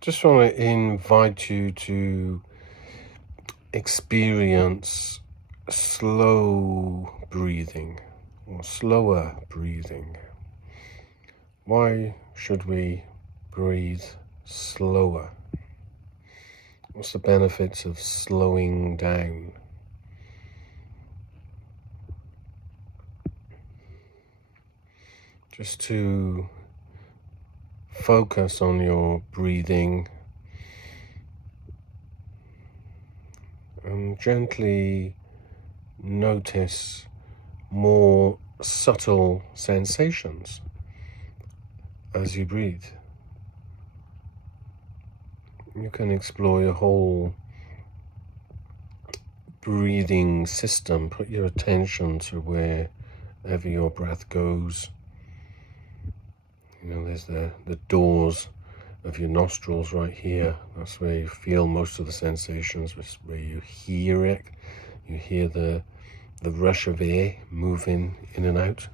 Just want to invite you to experience slow breathing or slower breathing. Why should we breathe slower? What's the benefits of slowing down? Just to focus on your breathing and gently notice more subtle sensations as you breathe. You can explore your whole breathing system. Put your attention to wherever your breath goes. There's the doors of your nostrils right here. That's where you feel most of the sensations, where you hear it. You hear the rush of air moving in and out.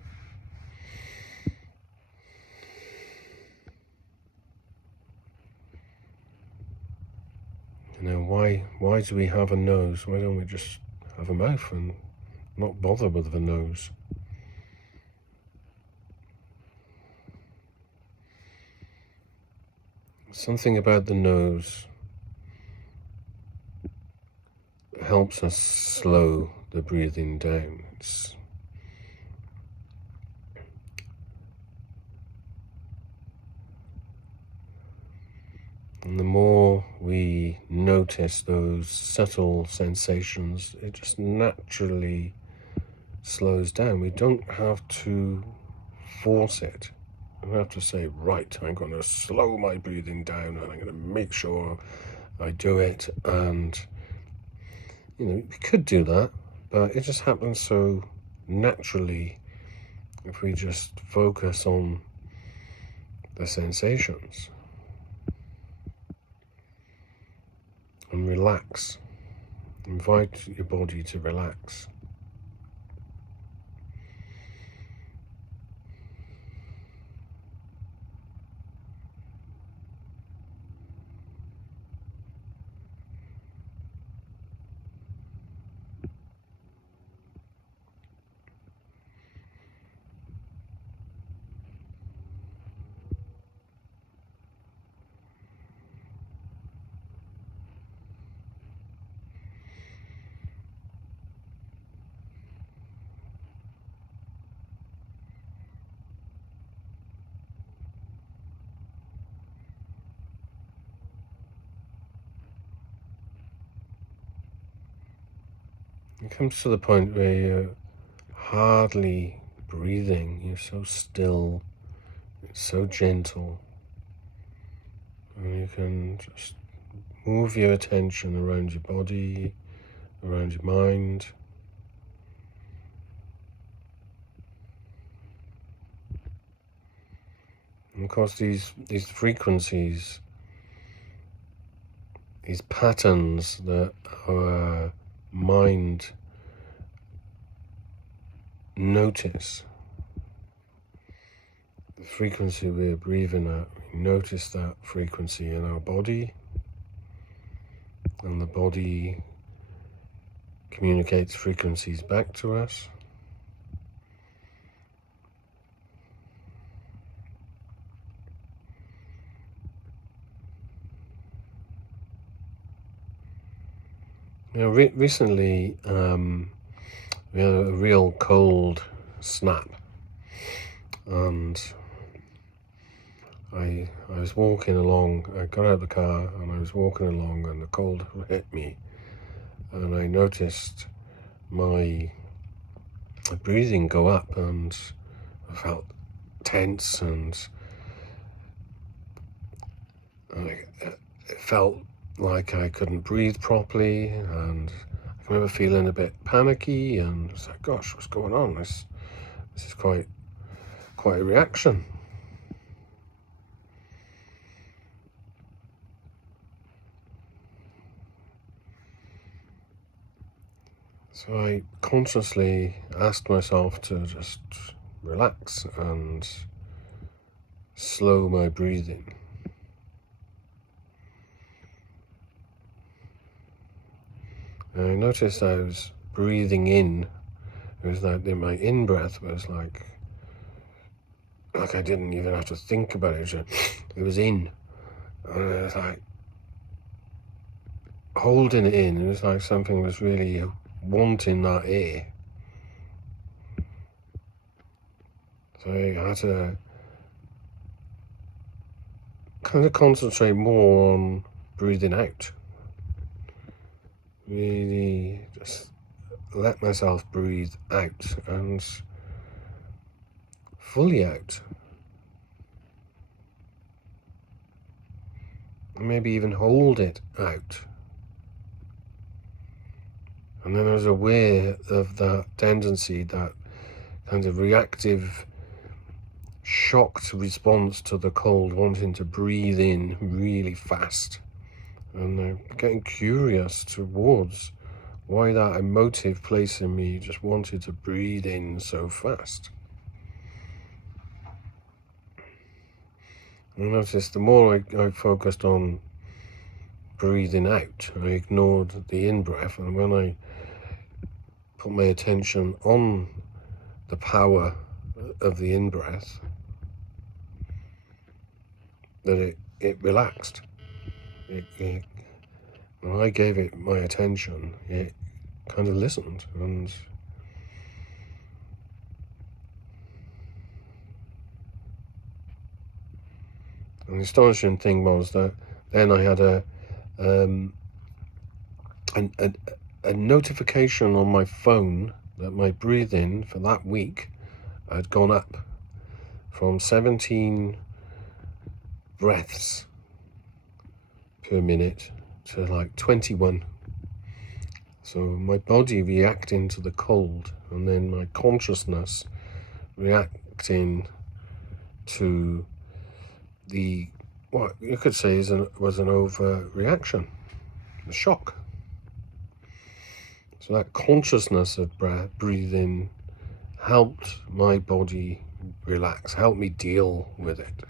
Why do we have a nose? Why don't we just have a mouth and not bother with the nose? Something about the nose helps us slow the breathing down. And the more we notice those subtle sensations, it just naturally slows down. We don't have to force it. We don't have to say, right, I'm going to slow my breathing down and I'm going to make sure I do it. And, we could do that, but it just happens so naturally if we just focus on the sensations and relax. Invite your body to relax. It comes to the point where you're hardly breathing. You're so still, it's so gentle. And you can just move your attention around your body, around your mind. And of course, these frequencies, these patterns that our mind notice, the frequency we're breathing at, we notice that frequency in our body, and the body communicates frequencies back to us. Recently, we had a real cold snap, and I was walking along. I got out of the car and I was walking along, and the cold hit me, and I noticed my breathing go up, and I felt tense, and it felt like I couldn't breathe properly, and I remember feeling a bit panicky, and I was like, gosh, what's going on? This is quite a reaction. So I consciously asked myself to just relax and slow my breathing. And I noticed I was breathing in. It was like my in-breath was like I didn't even have to think about it. It was in. And it was like holding it in. It was like something was really wanting that air. So I had to kind of concentrate more on breathing out. Really just let myself breathe out and fully out. Maybe even hold it out. And then I was aware of that tendency, that kind of reactive, shocked response to the cold, wanting to breathe in really fast. And getting curious towards why that emotive place in me just wanted to breathe in so fast. I noticed the more I focused on breathing out, I ignored the in-breath, and when I put my attention on the power of the in-breath, that it relaxed. When I gave it my attention, it kind of listened, and the astonishing thing was that then I had a notification on my phone that my breathing for that week had gone up from 17 breaths per minute to like 21. So my body reacting to the cold, and then my consciousness reacting to the, what you could say was an overreaction, a shock. So that consciousness of breathing helped my body relax, helped me deal with it.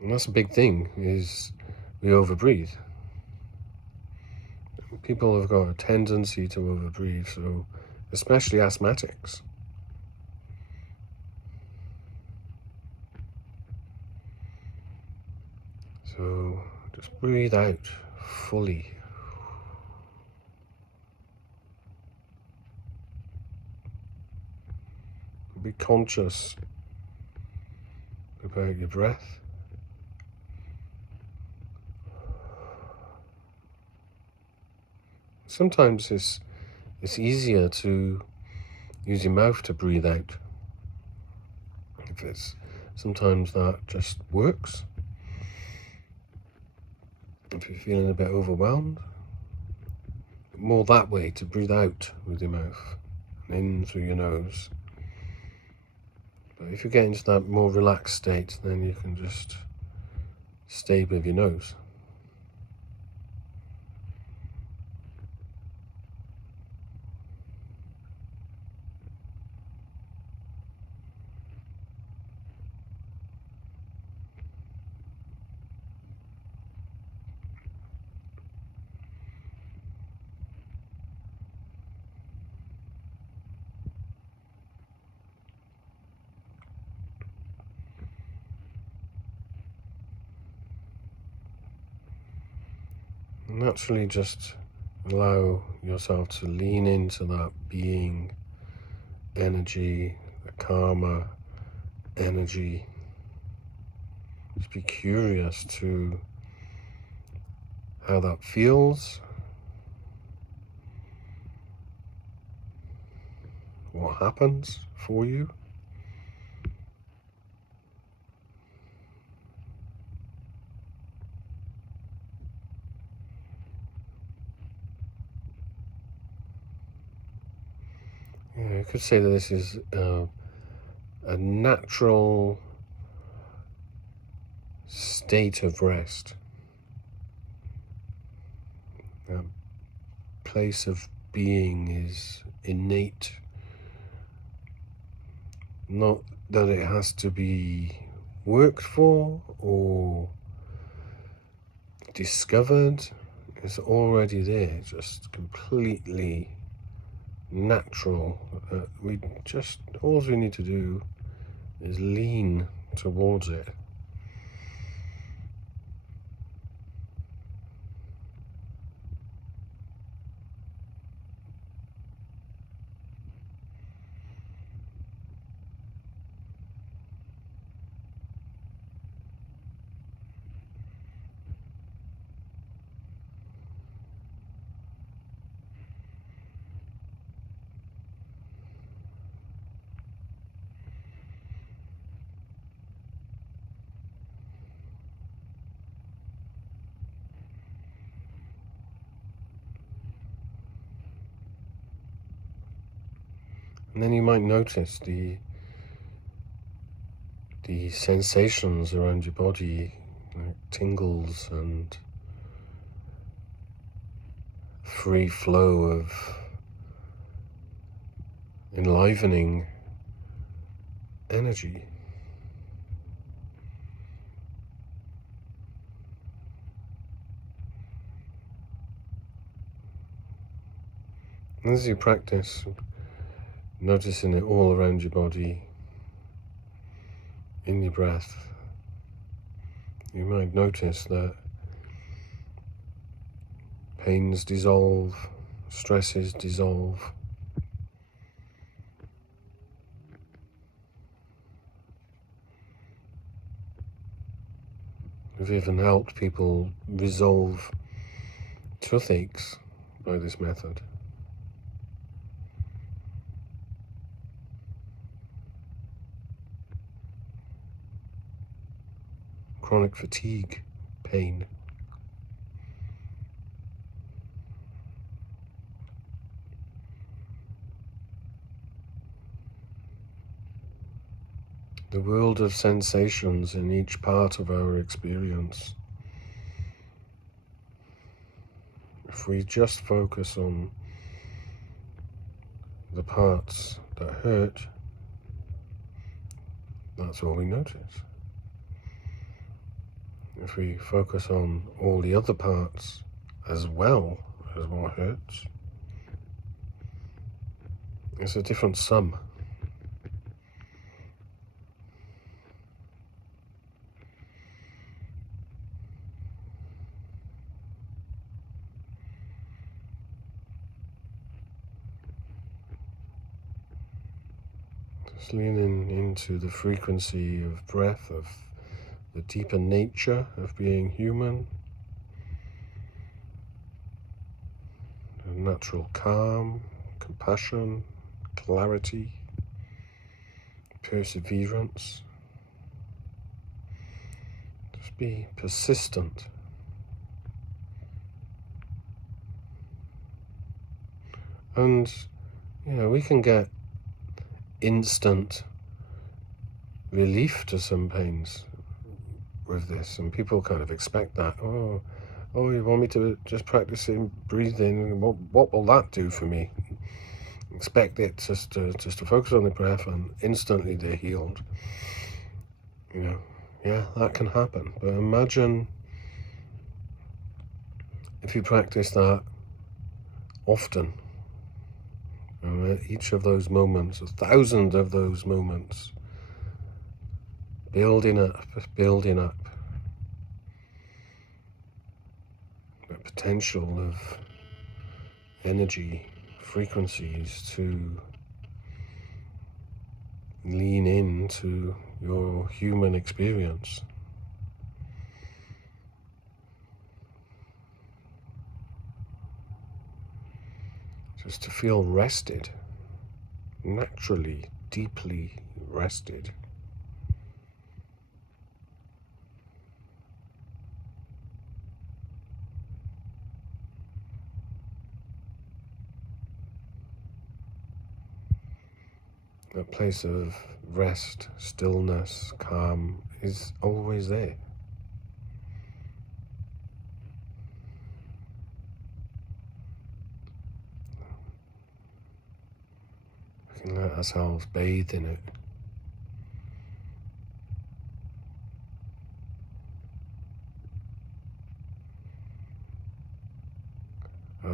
And that's a big thing, is we overbreathe. People have got a tendency to overbreathe, so especially asthmatics. So just breathe out fully. Be conscious about your breath. Sometimes it's easier to use your mouth to breathe out. Sometimes that just works. If you're feeling a bit overwhelmed, more that way, to breathe out with your mouth and in through your nose. But if you get into that more relaxed state, then you can just stay with your nose. Naturally just allow yourself to lean into that being energy, the karma energy. Just be curious to how that feels, what happens for you. You could say that this is a natural state of rest, a place of being is innate, not that it has to be worked for or discovered. is already there, just completely natural. All we need to do is lean towards it. And then you might notice the sensations around your body, like tingles and free flow of enlivening energy. And as you practice, noticing it all around your body, in your breath, you might notice that pains dissolve, stresses dissolve. We've even helped people resolve toothaches by this method. Chronic fatigue, pain. The world of sensations in each part of our experience. If we just focus on the parts that hurt, that's all we notice. If we focus on all the other parts as well as what hurts, it's a different sum. Just leaning into the frequency of breath, of the deeper nature of being human, a natural calm, compassion, clarity, perseverance. Just be persistent. And, we can get instant relief to some pains with this, and people kind of expect that. Oh, you want me to just practice breathing? What will that do for me? Expect it just to focus on the breath, and instantly they're healed. Yeah, that can happen. But imagine if you practice that often. Each of those moments, 1,000 of those moments, building up the potential of energy, frequencies to lean into your human experience. Just to feel rested, naturally, deeply rested. That place of rest, stillness, calm is always there. We can let ourselves bathe in it.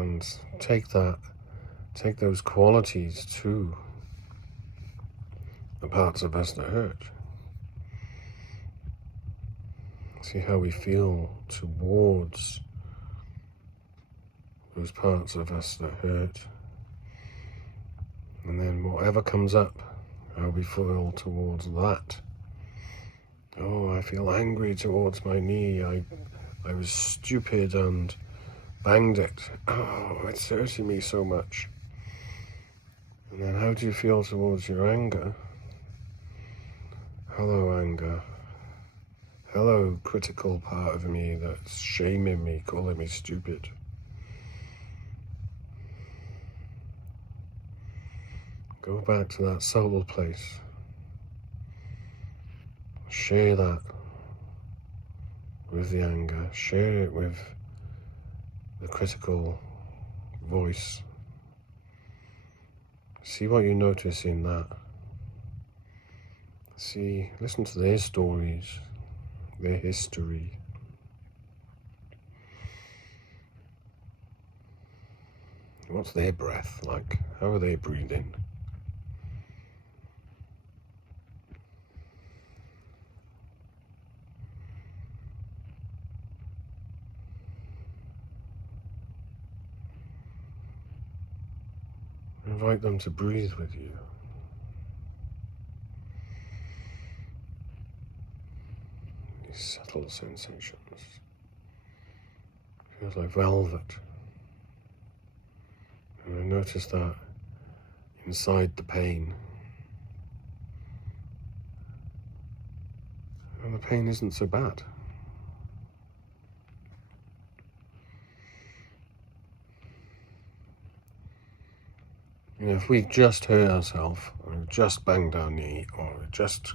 and take those qualities to the parts of us that hurt. See how we feel towards those parts of us that hurt. And then whatever comes up, how we feel towards that. Oh, I feel angry towards my knee. I was stupid and banged it. Oh, it's hurting me so much. And then how do you feel towards your anger? Hello, anger. Hello, critical part of me that's shaming me, calling me stupid. Go back to that subtle place. Share that with the anger. Share it with the critical voice. See what you notice in that. Listen to their stories, their history. What's their breath like? How are they breathing? Invite them to breathe with you. These subtle sensations. Feels like velvet. And I notice that inside the pain. And the pain isn't so bad. You know, if we just hurt ourselves, or just banged our knee, or just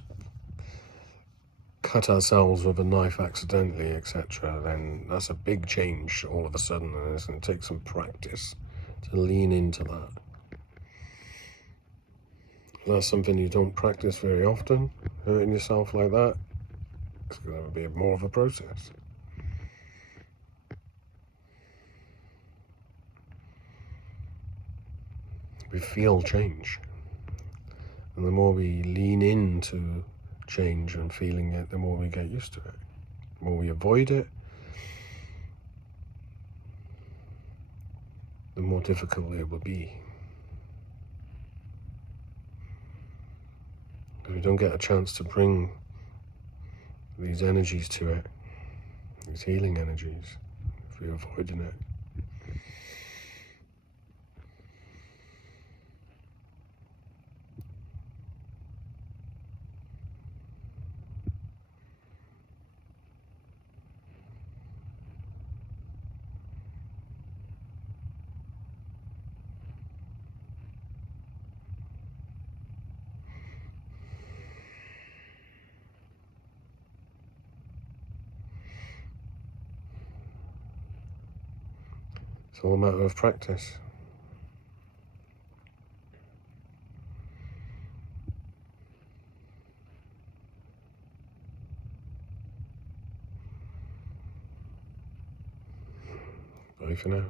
cut ourselves with a knife accidentally, etc., then that's a big change all of a sudden, and it's going to take some practice to lean into that. If that's something you don't practice very often, hurting yourself like that, it's going to be more of a process. We feel change, and the more we lean into change and feeling it, the more we get used to it. The more we avoid it, the more difficult it will be. Because we don't get a chance to bring these energies to it, these healing energies, if we're avoiding it. It's all a matter of practice. Bye for now.